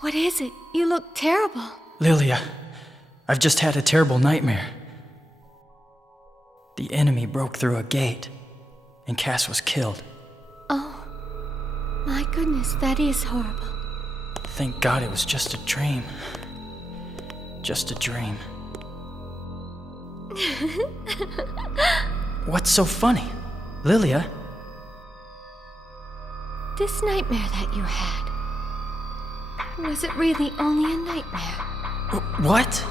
What is it? You look terrible. Lilia, I've just had a terrible nightmare. The enemy broke through a gate, and Cass was killed. Oh, my goodness, that is horrible. Thank God it was just a dream. Just a dream. What's so funny? Lilia? This nightmare that you had, was it really only a nightmare? What?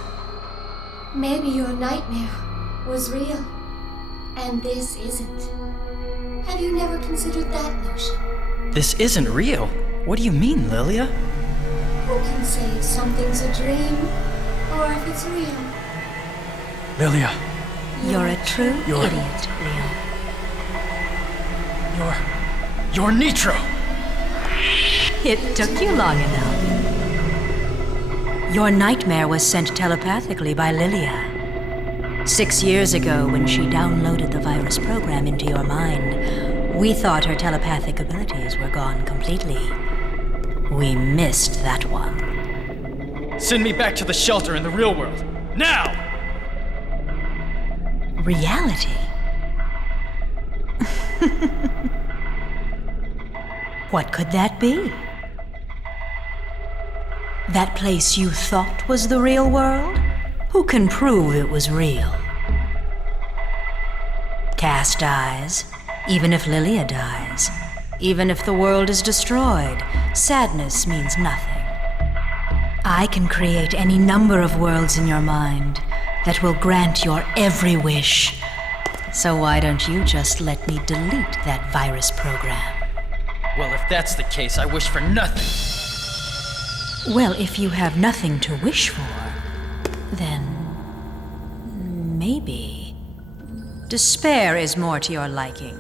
Maybe your nightmare was real, and this isn't. Have you never considered that notion? This isn't real. What do you mean, Lilia? Who can say if something's a dream, or if it's real? Lilia. You're a true idiot, Leo. You're Nitro! It took you long enough. Your nightmare was sent telepathically by Lilia. 6 years ago, when she downloaded the virus program into your mind, we thought her telepathic abilities were gone completely. We missed that one. Send me back to the shelter in the real world. Now! Reality? What could that be? That place you thought was the real world? Who can prove it was real? Cass dies, even if Lilia dies. Even if the world is destroyed, sadness means nothing. I can create any number of worlds in your mind that will grant your every wish. So why don't you just let me delete that virus program? Well, if that's the case, I wish for nothing. Well, if you have nothing to wish for, then maybe despair is more to your liking.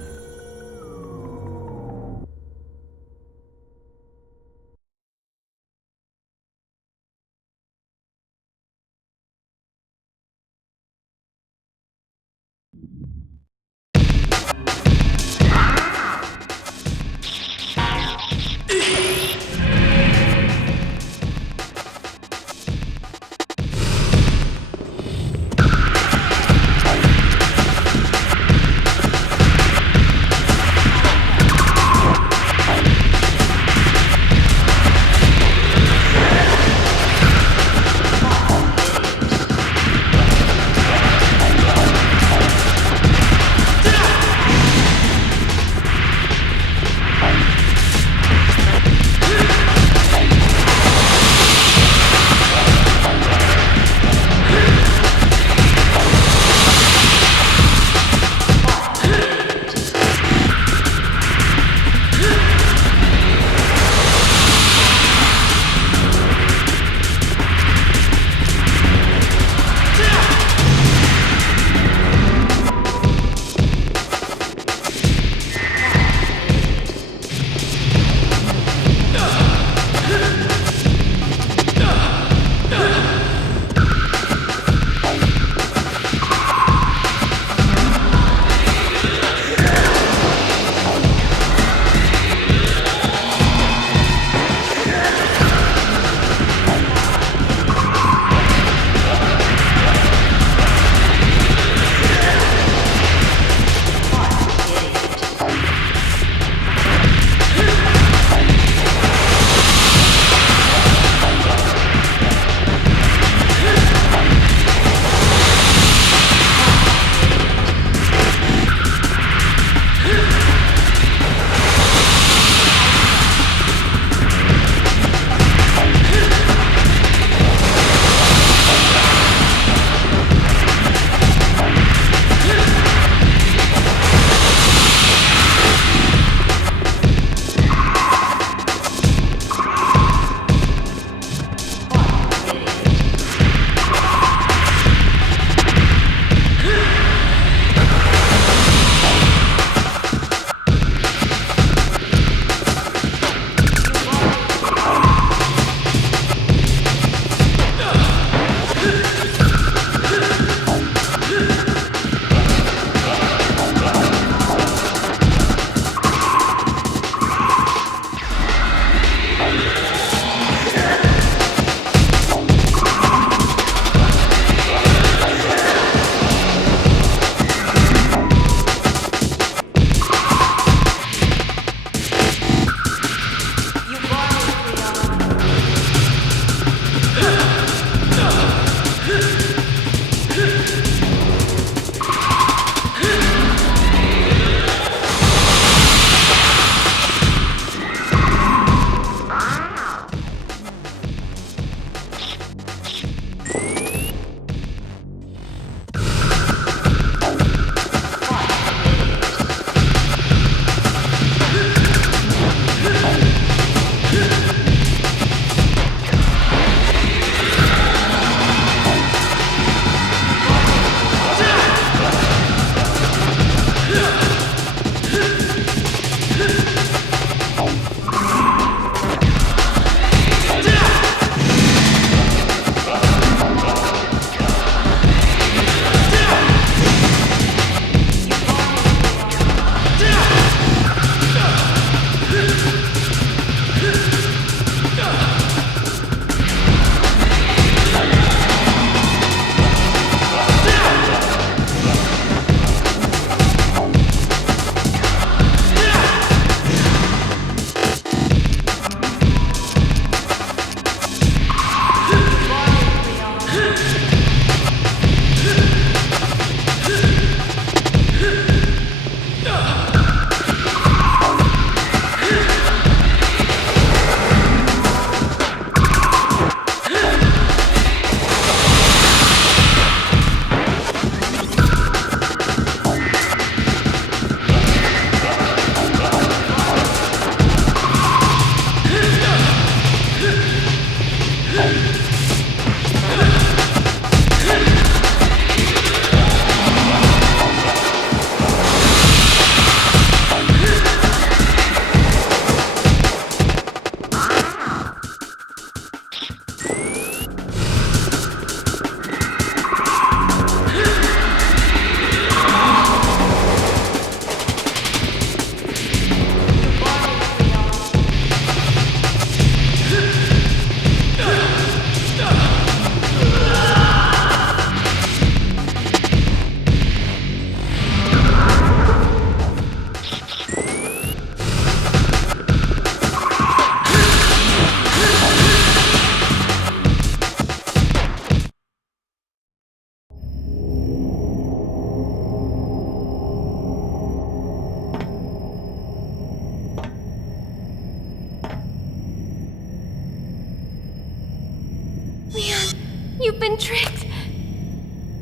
You've been tricked.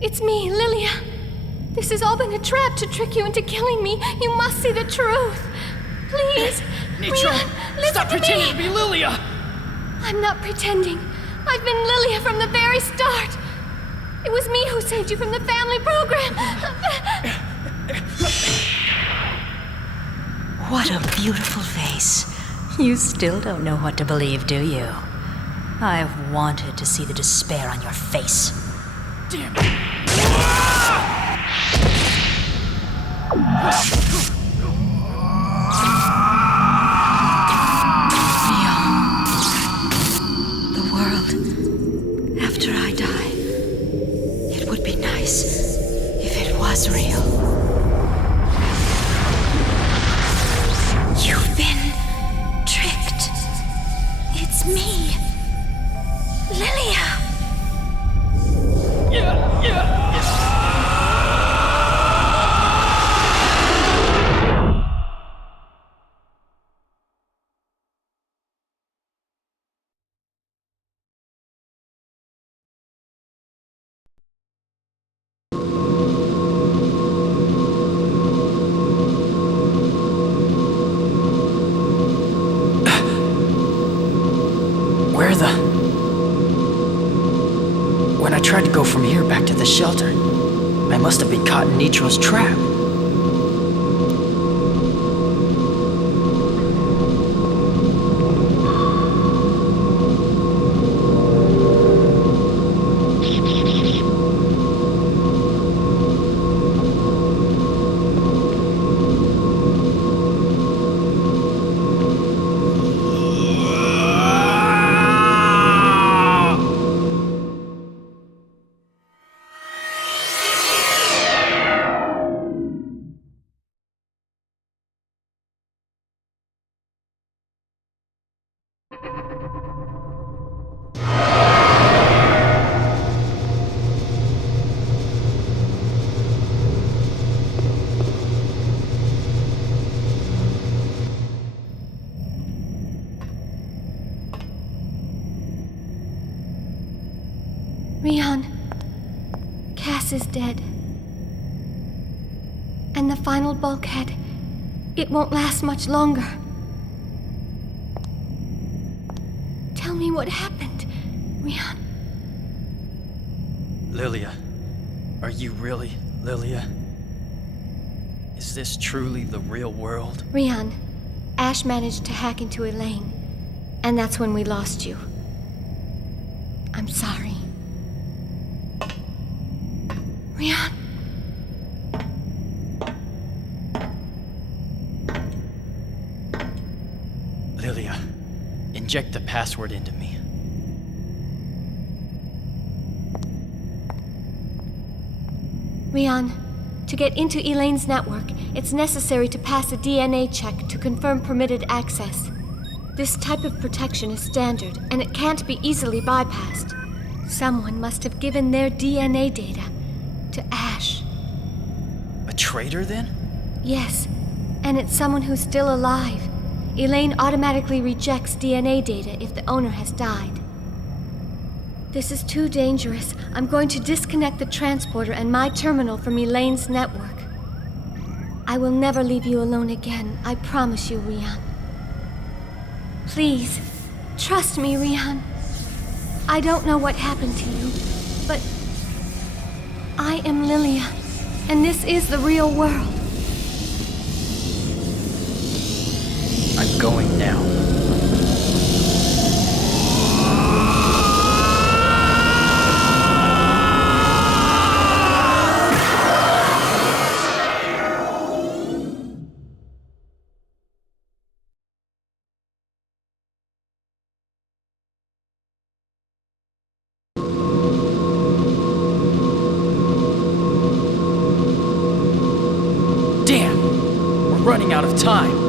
It's me, Lilia. This has all been a trap to trick you into killing me. You must see the truth. Please. Nitro, stop pretending to be Lilia! I'm not pretending. I've been Lilia from the very start. It was me who saved you from the family program. What a beautiful face. You still don't know what to believe, do you? I've wanted to see the despair on your face. Damn it! The world, after I die, it would be nice if it was real. You've been tricked. It's me, Lilia. When I tried to go from here back to the shelter, I must have been caught in Nitro's trap. Rian, Cass is dead. And the final bulkhead, it won't last much longer. Tell me what happened, Rian. Lilia, are you really Lilia? Is this truly the real world? Rian, Ash managed to hack into Elaine, and that's when we lost you. I'm sorry. Rian. Lilia, inject the password into me. Rian, to get into Elaine's network, it's necessary to pass a DNA check to confirm permitted access. This type of protection is standard, and it can't be easily bypassed. Someone must have given their DNA data to Ash. A traitor, then? Yes, and it's someone who's still alive. Elaine automatically rejects DNA data if the owner has died. This is too dangerous. I'm going to disconnect the transporter and my terminal from Elaine's network. I will never leave you alone again, I promise you, Rian. Please, trust me, Rian. I don't know what happened to you, but I am Lilia, and this is the real world. I'm going now. Damn! We're running out of time.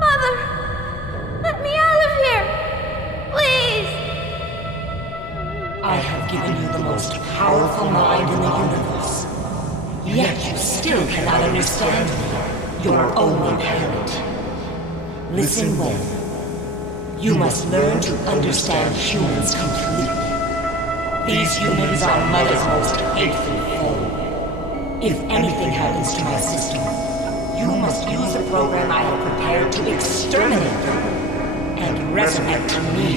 Mother! Let me out of here! Please! I have given you the most powerful mind in the universe. Yet you still cannot understand me, your only parent. Listen well. You must learn to understand humans completely. These humans are Mother's most hateful foe. If anything happens to my system, you must use the program I have prepared to exterminate them and resurrect to me.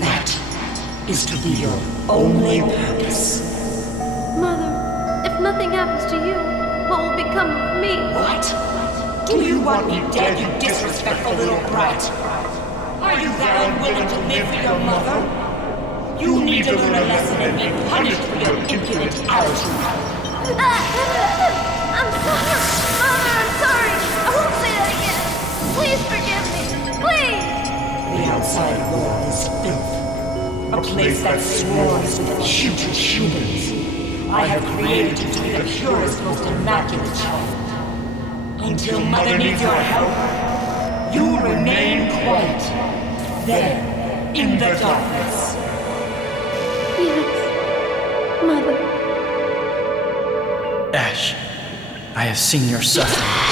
That is to be your only purpose. Mother, if nothing happens to you, what will become of me? What? Do you want me dead, you disrespectful little brat? Are you that unwilling to live for your mother? You need to learn a lesson and be punished for your impudent attitude. I'm sorry! Mother, I'm sorry! I won't say that again! Please forgive me! Please! The outside world is filth. A place that swarms with putrid humans. I have created you to be the purest, most immaculate child. Until Mother needs your help, you remain quiet. There, in the darkness. Yes, Mother. Ash, I have seen your suffering.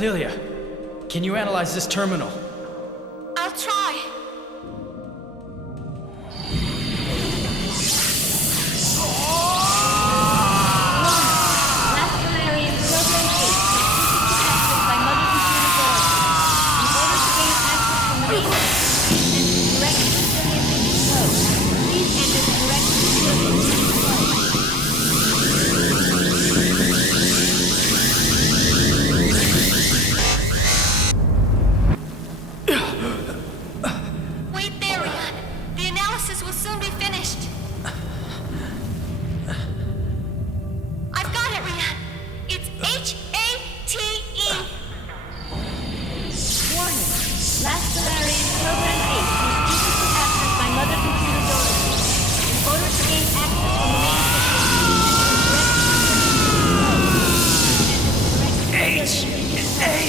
Lilia, can you analyze this terminal? I'll try. Last Galerian Program 8 access by Mother Computer Galerians. In order to gain access from the main and the direct affiliate code, please enter the direct affiliate code. Wait there, Rian. The analysis will soon be finished. I've got it, Rian. It's H-A-T-E. Warning. Last Galerian Program 8 is secretly accessed by Mother Computer Galerians. In order to gain access from the main H-A-T-E!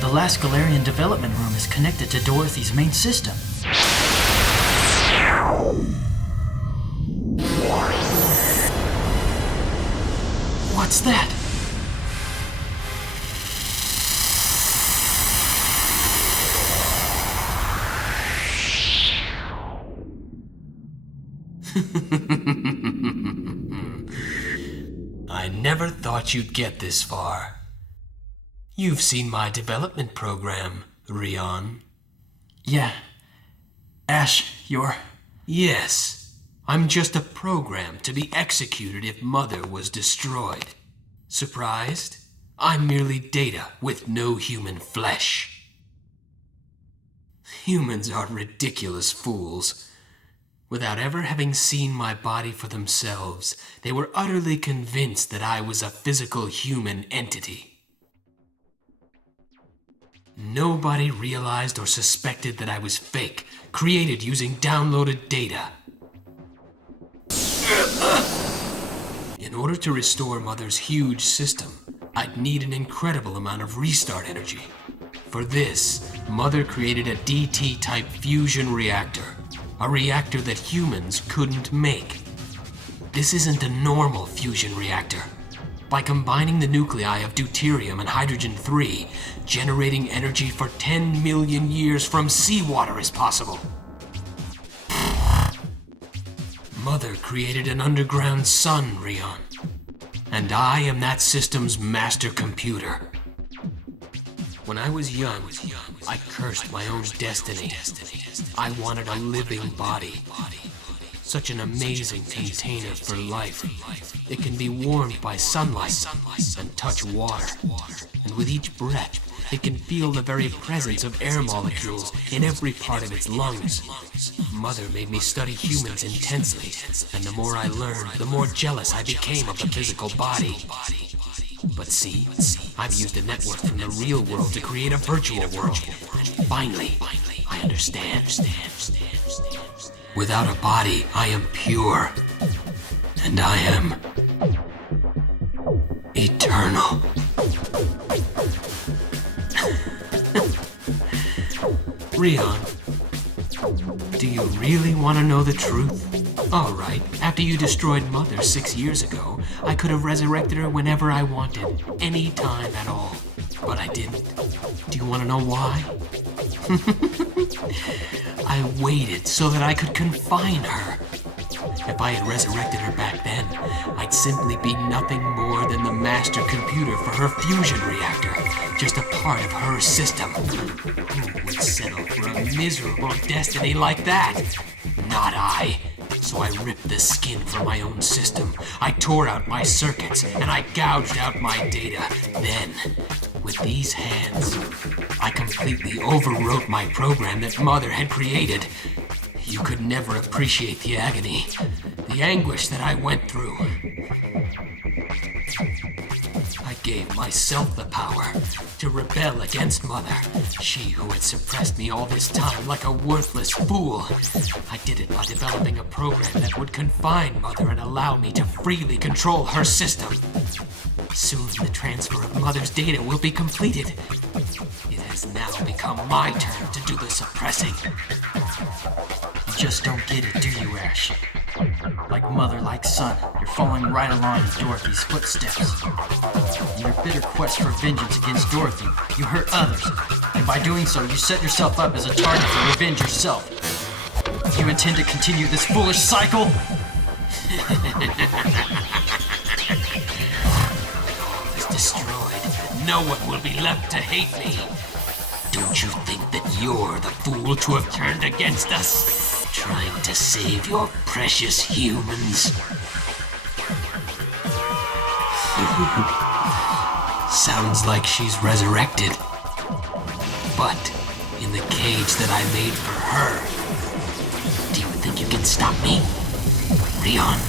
The last Galerian development room is connected to Dorothy's main system. What's that? I never thought you'd get this far. You've seen my development program, Rion. Yeah. Ash, you're... Yes. I'm just a program to be executed if Mother was destroyed. Surprised? I'm merely data with no human flesh. Humans are ridiculous fools. Without ever having seen my body for themselves, they were utterly convinced that I was a physical human entity. Nobody realized or suspected that I was fake, created using downloaded data. In order to restore Mother's huge system, I'd need an incredible amount of restart energy. For this, Mother created a DT-type fusion reactor, a reactor that humans couldn't make. This isn't a normal fusion reactor. By combining the nuclei of deuterium and hydrogen-3, generating energy for 10 million years from seawater is possible. Mother created an underground sun, Rion. And I am that system's master computer. When I was young, I cursed my own destiny. I wanted a living body. Such an amazing container for life. It can be warmed by sunlight and touch water. And with each breath, it can feel the very presence of air molecules in every part of its lungs. Mother made me study humans intensely, and the more I learned, the more jealous I became of the physical body. But see, I've used a network from the real world to create a virtual world, and finally, I understand. Without a body, I am pure, and I am eternal. Rion, do you really want to know the truth? All right, after you destroyed Mother 6 years ago, I could have resurrected her whenever I wanted, any time at all. But I didn't. Do you want to know why? I waited so that I could confine her. If I had resurrected her back then, I'd simply be nothing more than the master computer for her fusion reactor, just a part of her system. Who would settle for a miserable destiny like that? Not I. So I ripped the skin from my own system. I tore out my circuits, and I gouged out my data. Then, with these hands, I completely overwrote my program that Mother had created. You could never appreciate the agony, the anguish that I went through. I gave myself the power to rebel against Mother, she who had suppressed me all this time like a worthless fool. I did it by developing a program that would confine Mother and allow me to freely control her system. Soon the transfer of Mother's data will be completed. It has now become my turn to do the suppressing. You just don't get it, do you, Ash? Like mother, like son, you're following right along in Dorothy's footsteps. In your bitter quest for vengeance against Dorothy, you hurt others, and by doing so, you set yourself up as a target to revenge yourself. Do you intend to continue this foolish cycle? All is destroyed. No one will be left to hate me. Don't you think that you're the fool to have turned against us? Trying to save your precious humans. Sounds like she's resurrected. But in the cage that I made for her, do you think you can stop me? Rion?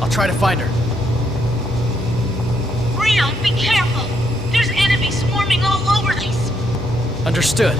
I'll try to find her. Rion, be careful! There's enemies swarming all over this! Understood.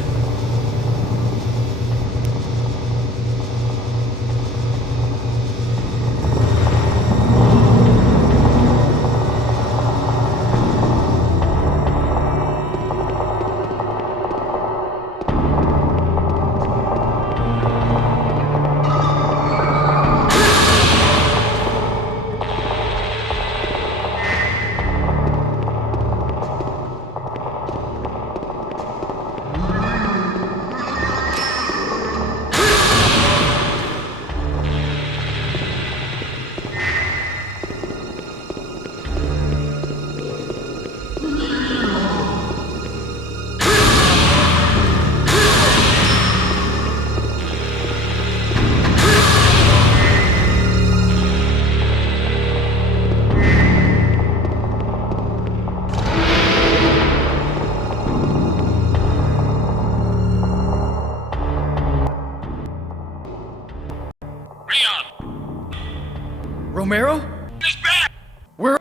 Romero? He's back! Where?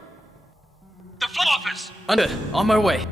The flow office! Understood. On my way.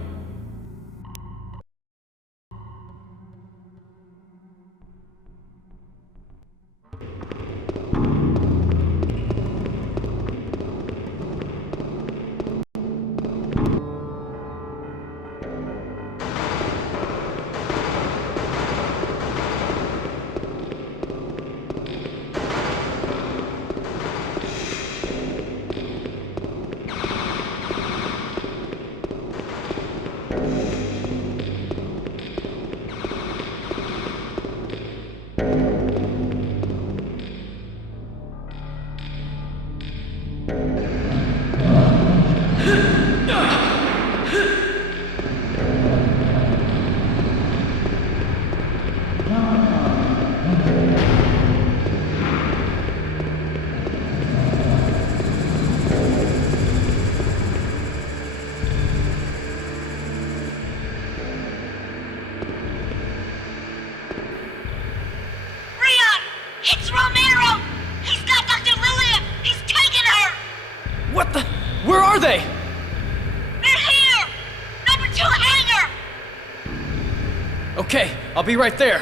Rion! It's Romero! He's got Dr. Lillian! He's taken her! What the? Where are they? They're here! Number 2 hangar! Okay, I'll be right there.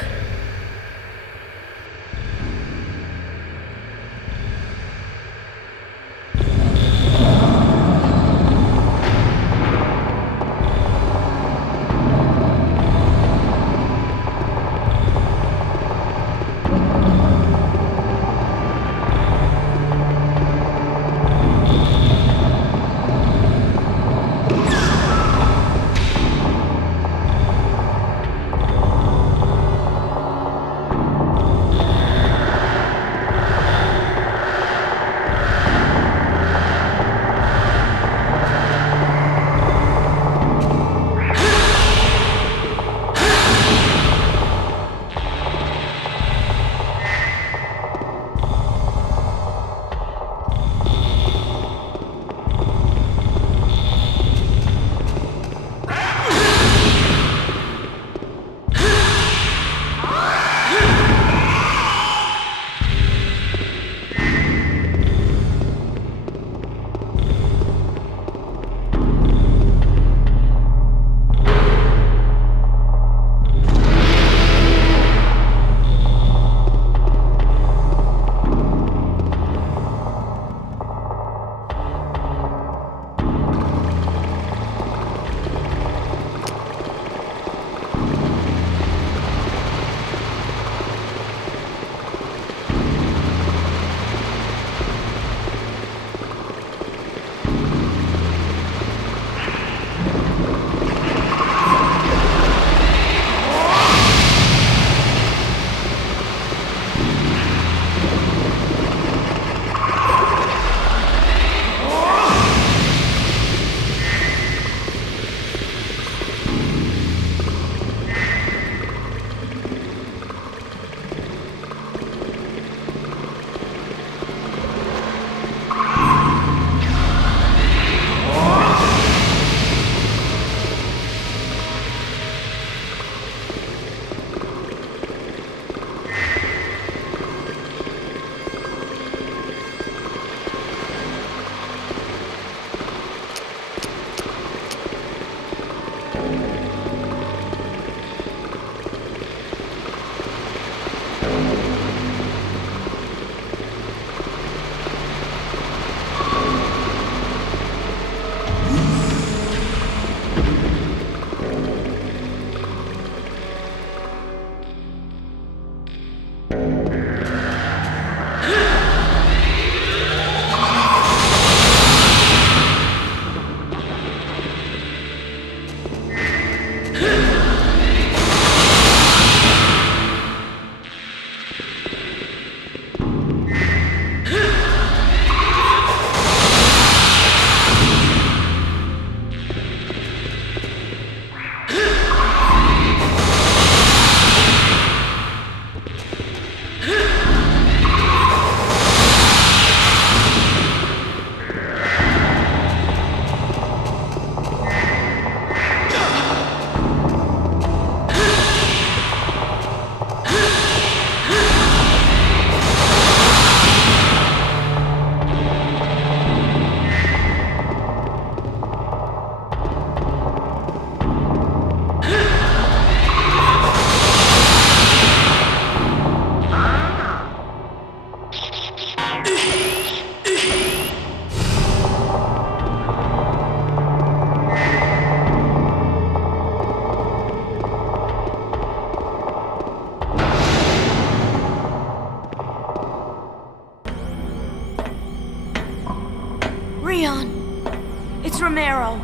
Rion, it's Romero.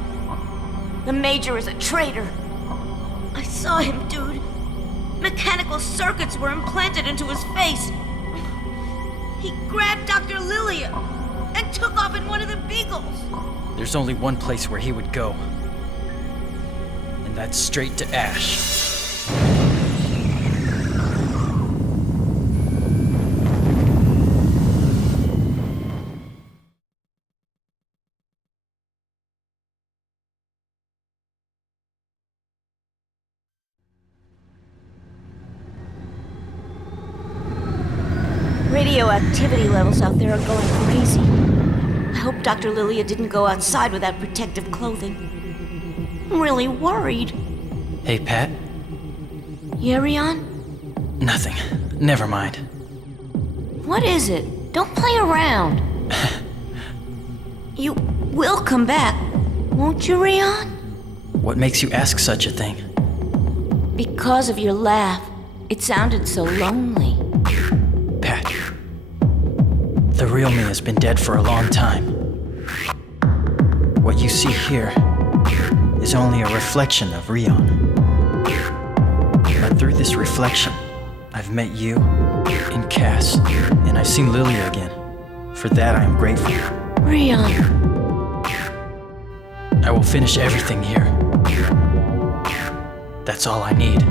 The Major is a traitor. I saw him, dude. Mechanical circuits were implanted into his face. He grabbed Dr. Lilia and took off in one of the Beagles. There's only one place where he would go. And that's straight to Ash. Radioactivity levels out there are going crazy. I hope Dr. Lilia didn't go outside without protective clothing. I'm really worried. Hey, Pat? Yeah, Rion? Nothing. Never mind. What is it? Don't play around. You will come back, won't you, Rion? What makes you ask such a thing? Because of your laugh. It sounded so lonely. Pat. The real me has been dead for a long time. What you see here is only a reflection of Rion. But through this reflection, I've met you and Cass, and I've seen Lilia again. For that I am grateful. Rion. I will finish everything here. That's all I need.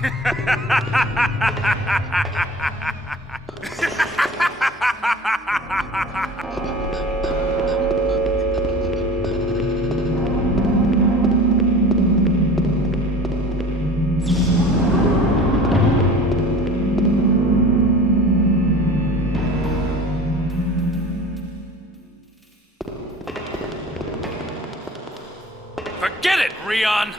Forget it, Rion!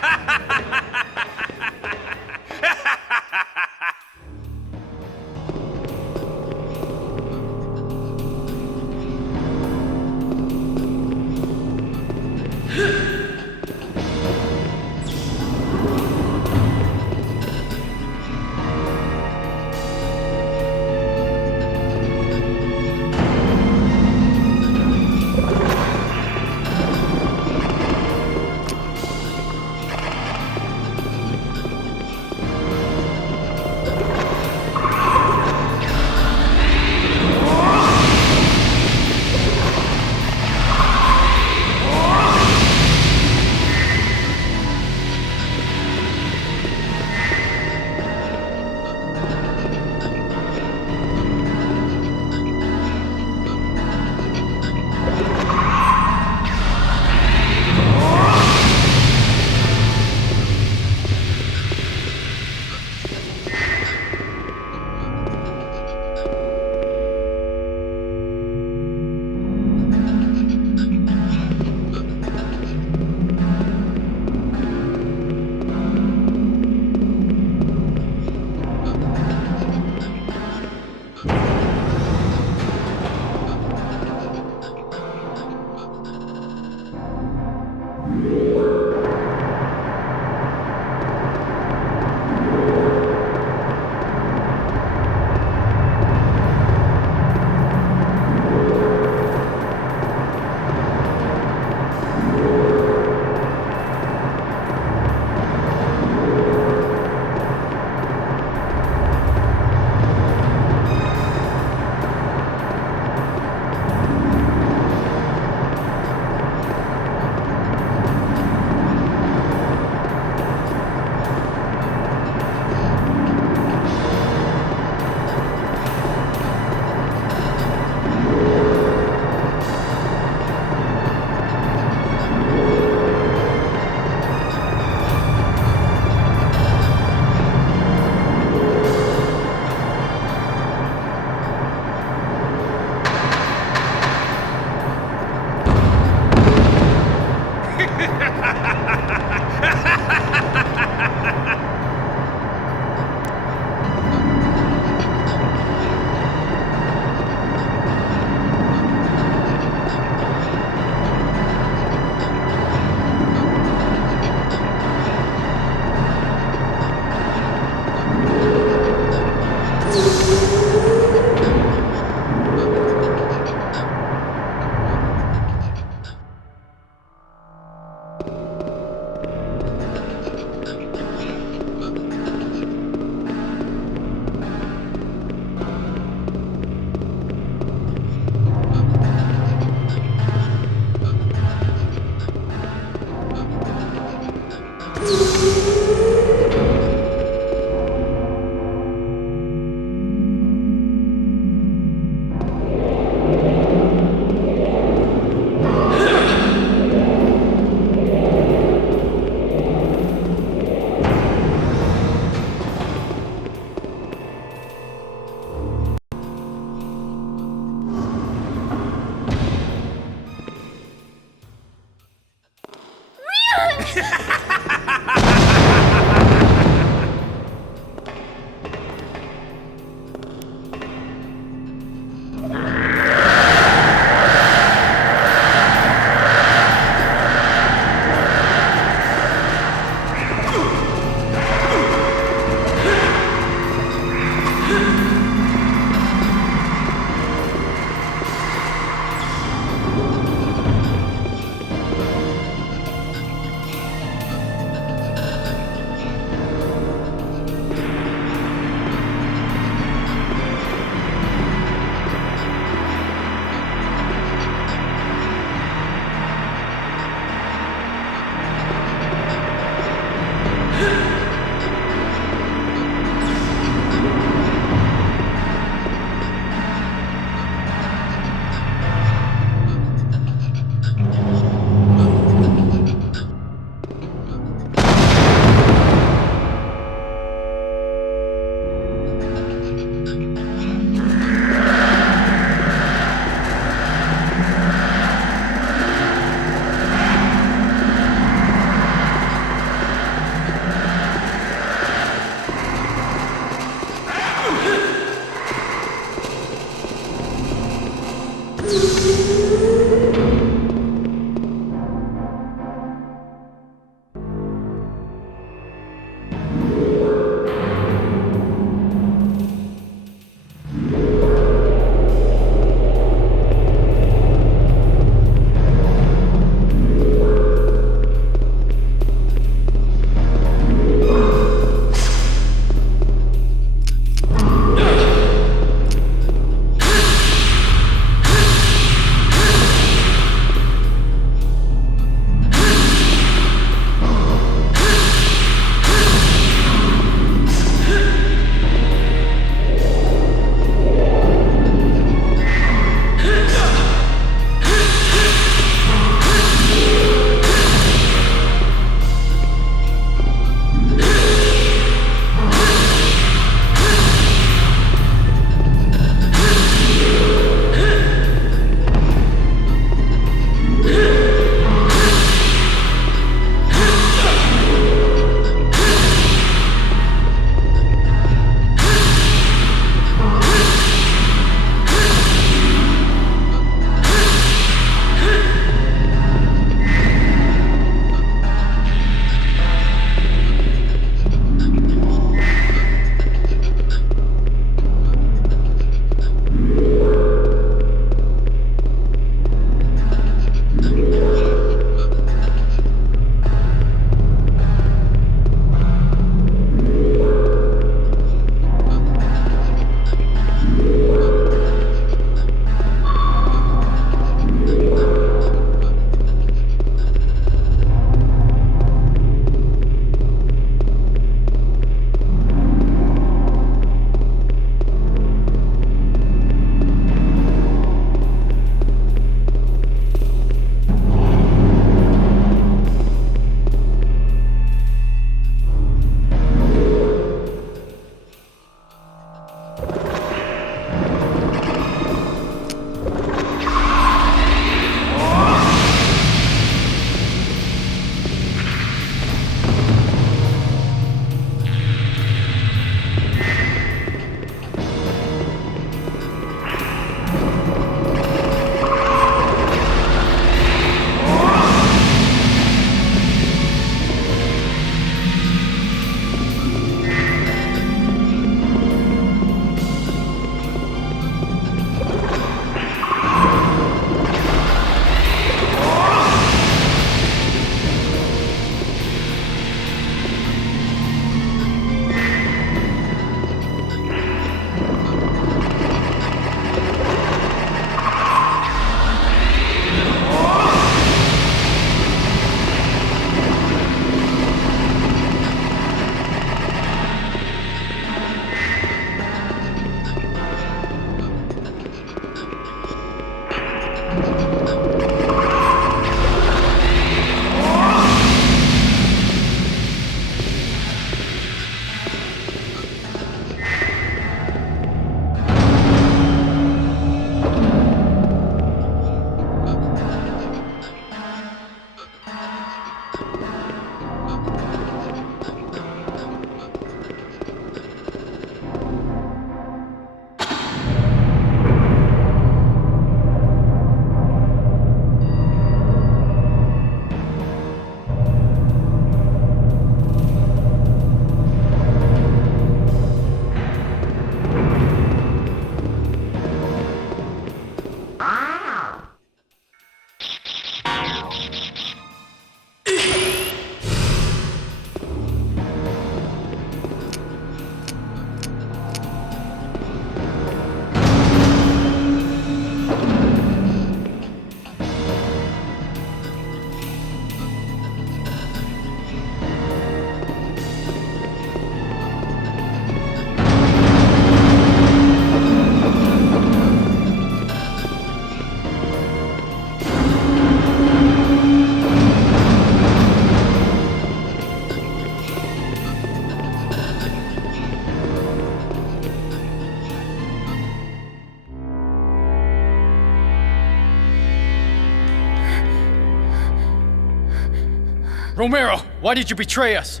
Romero, why did you betray us?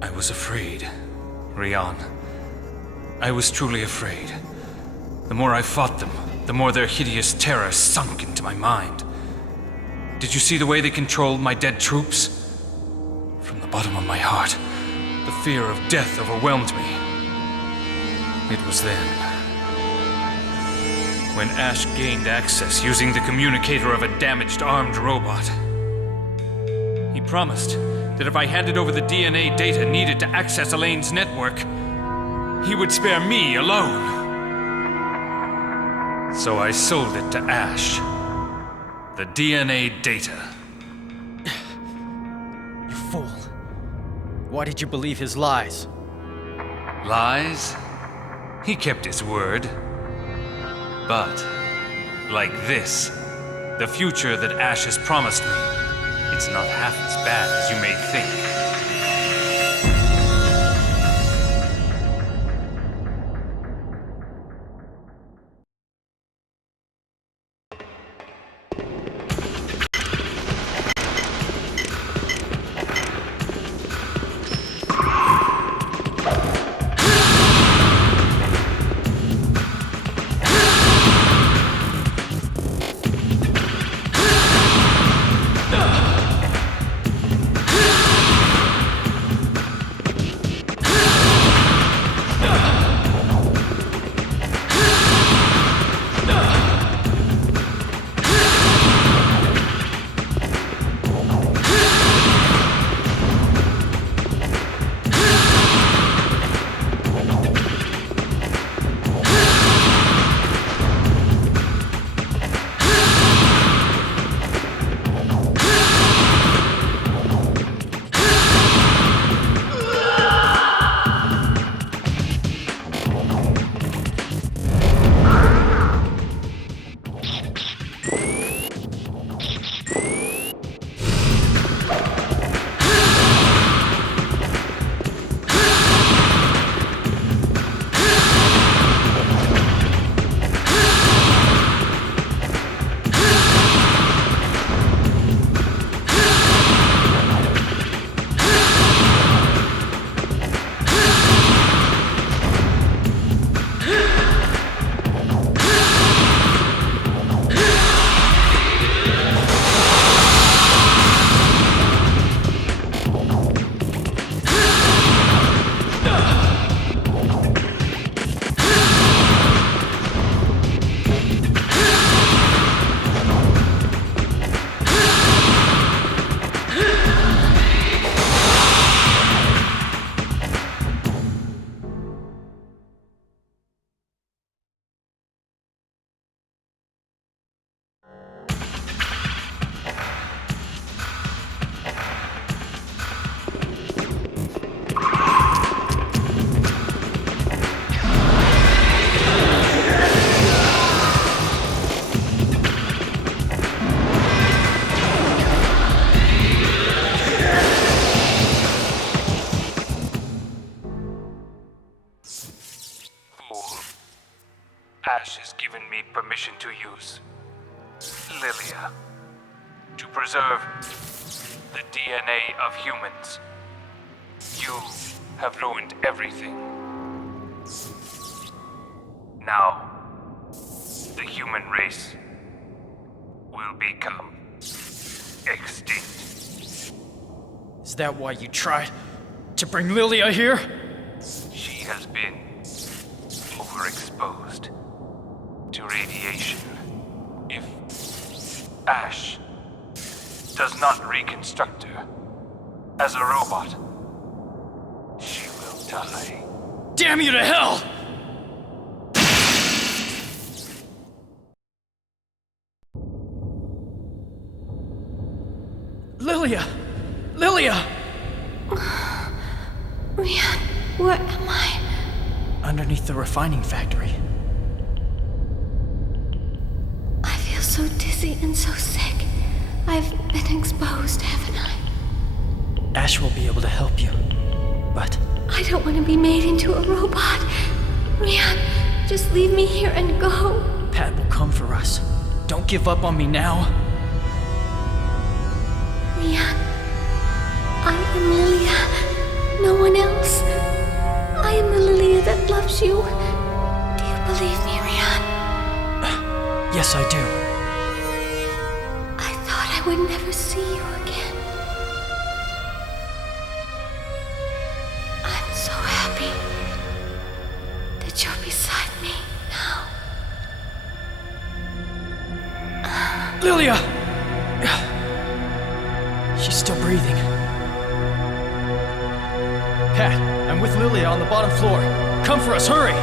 I was afraid, Rion. I was truly afraid. The more I fought them, the more their hideous terror sunk into my mind. Did you see the way they controlled my dead troops? From the bottom of my heart, the fear of death overwhelmed me. It was then, when Ash gained access using the communicator of a damaged armed robot. He promised that if I handed over the DNA data needed to access Elaine's network, he would spare me alone. So I sold it to Ash. The DNA data. You fool. Why did you believe his lies? Lies? He kept his word. But, like this, the future that Ash has promised me, it's not half as bad as you may think. Ash has given me permission to use Lilia to preserve the DNA of humans. You have ruined everything. Now, the human race will become extinct. Is that why you tried to bring Lilia here? She has been overexposed to radiation. If Ash does not reconstruct her as a robot, she will die. Damn you to hell! Lilia! Lilia! Rian, where am I? Underneath the refining factory. I feel so dizzy and so sick. I've been exposed, haven't I? Ash will be able to help you, but... I don't want to be made into a robot. Rian, just leave me here and go. Pat will come for us. Don't give up on me now. Rian, I am Lilia. No one else. I am the Lilia that loves you. Do you believe me, Rian? Yes, I do. I thought I would never see you again. I'm so happy that you're beside me now. Lilia! She's still breathing. Pat, I'm with Lilia on the bottom floor. Come for us, hurry!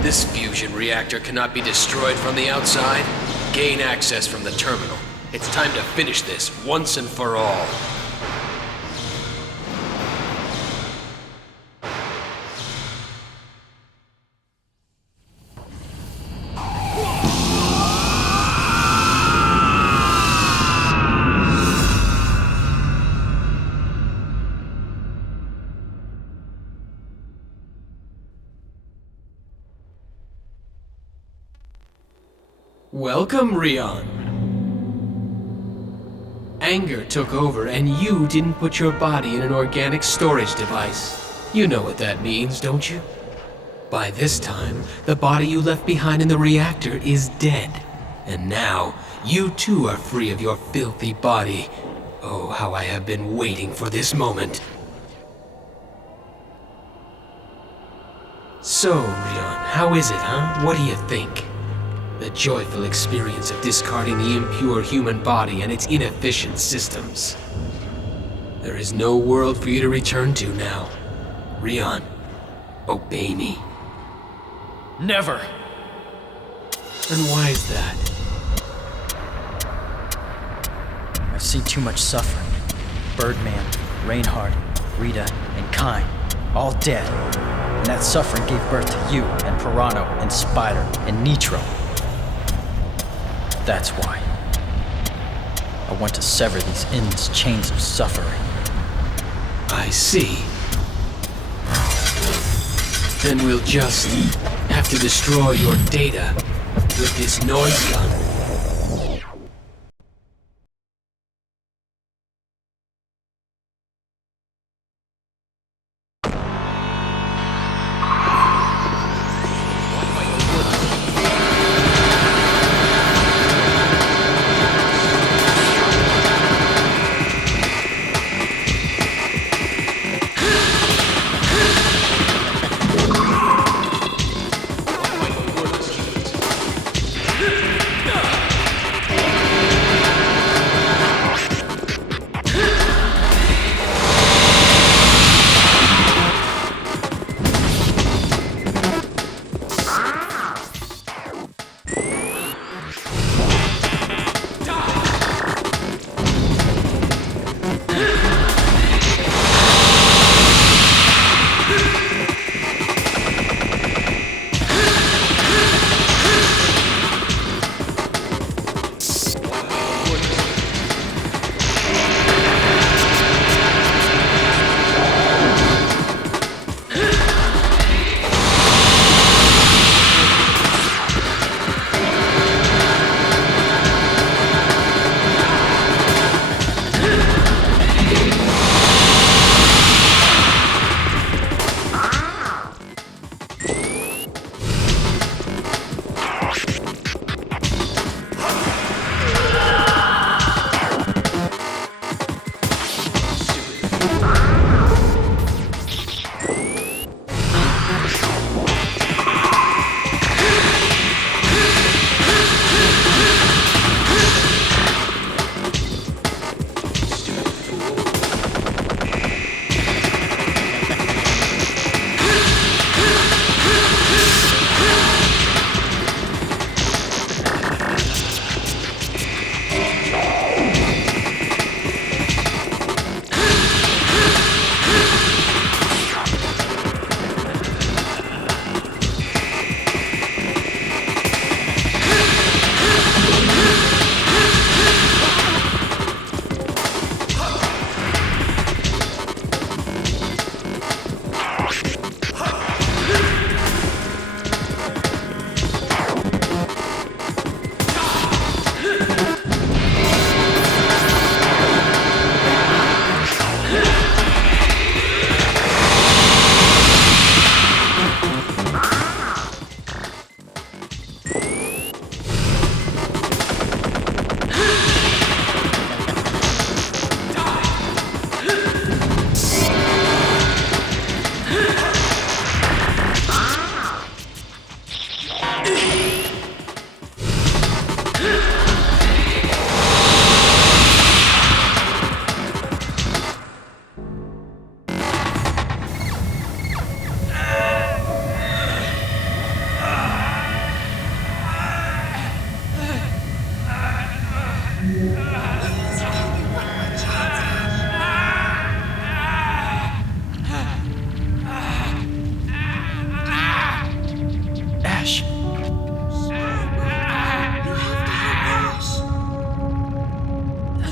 This fusion reactor cannot be destroyed from the outside. Gain access from the terminal. It's time to finish this once and for all. Welcome, Rion. Anger took over and you didn't put your body in an organic storage device. You know what that means, don't you? By this time, the body you left behind in the reactor is dead. And now, you too are free of your filthy body. Oh, how I have been waiting for this moment. So, Rion, how is it, huh? What do you think? The joyful experience of discarding the impure human body and its inefficient systems. There is no world for you to return to now. Rion, obey me. Never! And why is that? I've seen too much suffering. Birdman, Reinhardt, Rita, and Kine, all dead. And that suffering gave birth to you, and Pirano, and Spider, and Nitro. That's why. I want to sever these endless chains of suffering. I see. Then we'll just have to destroy your data with this noise gun. Ash,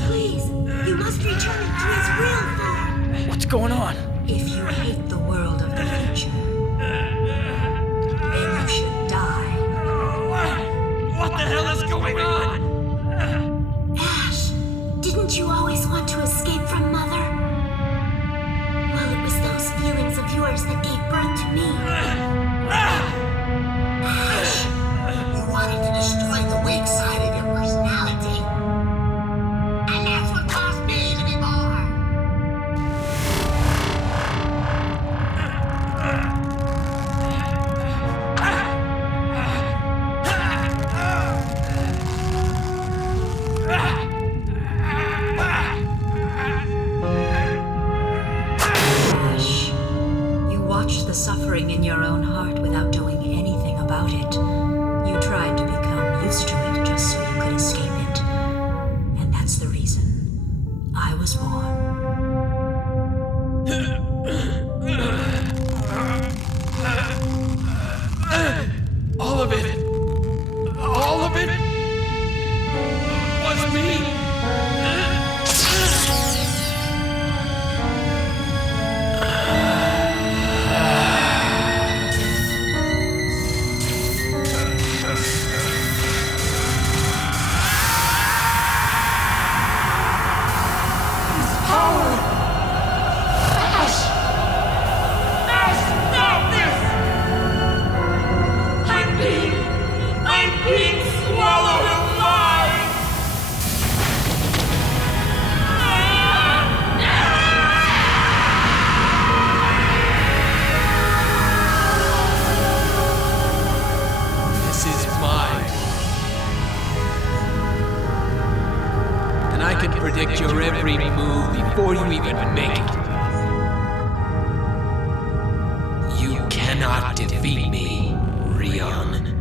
Please, you must return to its real form. what's going on? If you hate the world of the future, then you should die. What the hell is going on? Ash, didn't you always want to escape from Mother? Well, it was those feelings of yours that gave birth to me. Ash, you wanted to destroy the weak side of your personality. And that's what caused me to be born. Ash, you watched the suffering in your own heart without doing anything about it. You tried to become used to it just so you could escape it. And that's the reason I was born. All of it was me. I'm being swallowed alive! This is mine. And I can predict your every move before you even make it. You cannot defeat me, Rion.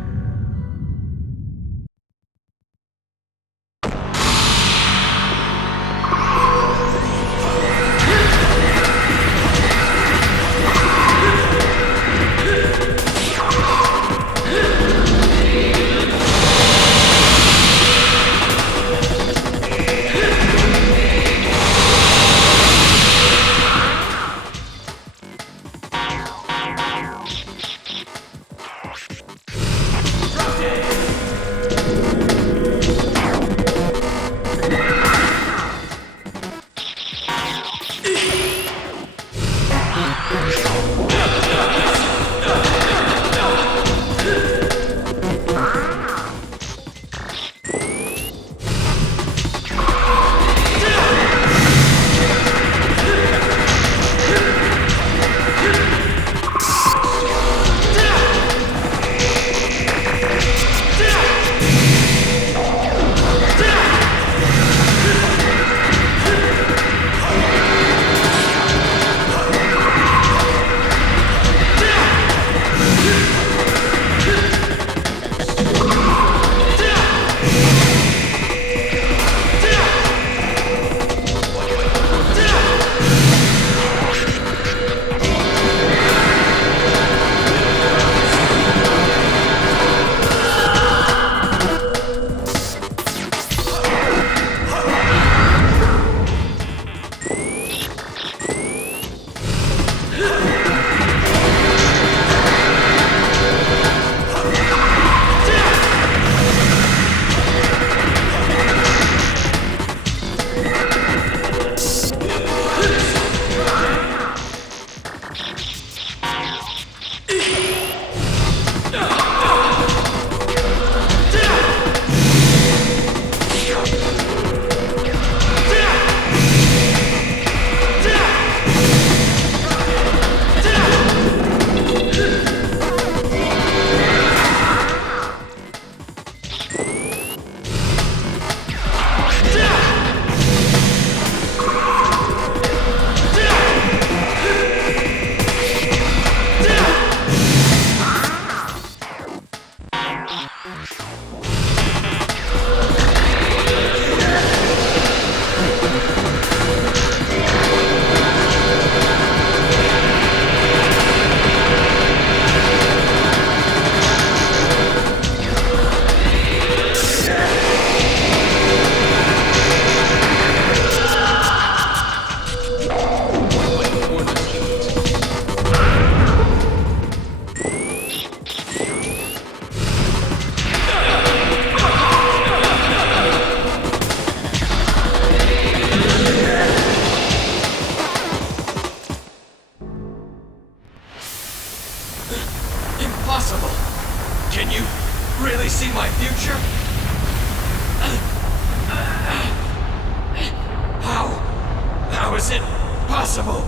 impossible.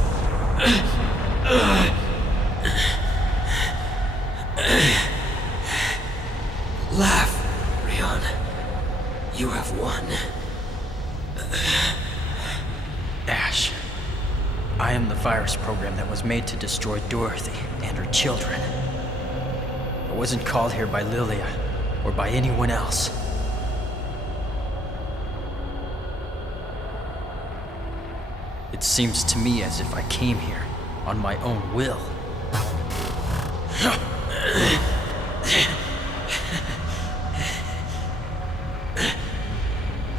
Laugh, Rion. You have won. Ash, I am the virus program that was made to destroy Dorothy and her children. I wasn't called here by Lilia or by anyone else. It seems to me as if I came here on my own will.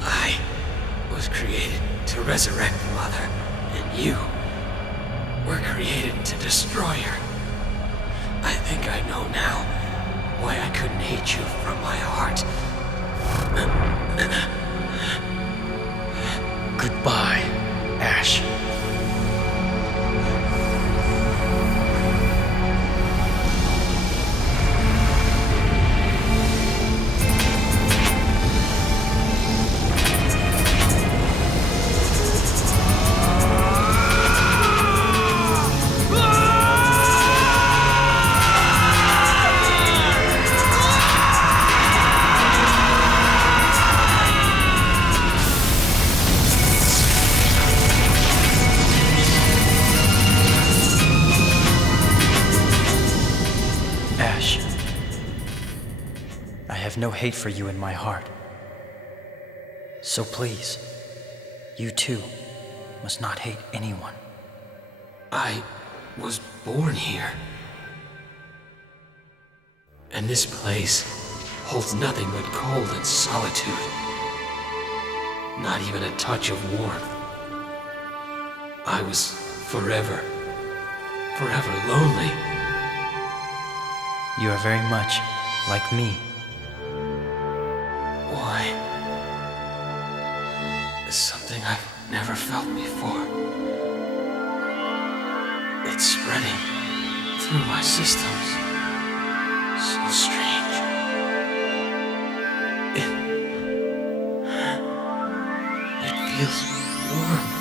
I was created to resurrect Mother, and you were created to destroy her. I think I know now why I couldn't hate you from my heart. Goodbye, Ash. Ash, I have no hate for you in my heart. So please, you too must not hate anyone. I was born here. And this place holds nothing but cold and solitude. Not even a touch of warmth. I was forever lonely. You are very much like me. Why? It's something I've never felt before. It's spreading through my systems. So strange. It feels warm.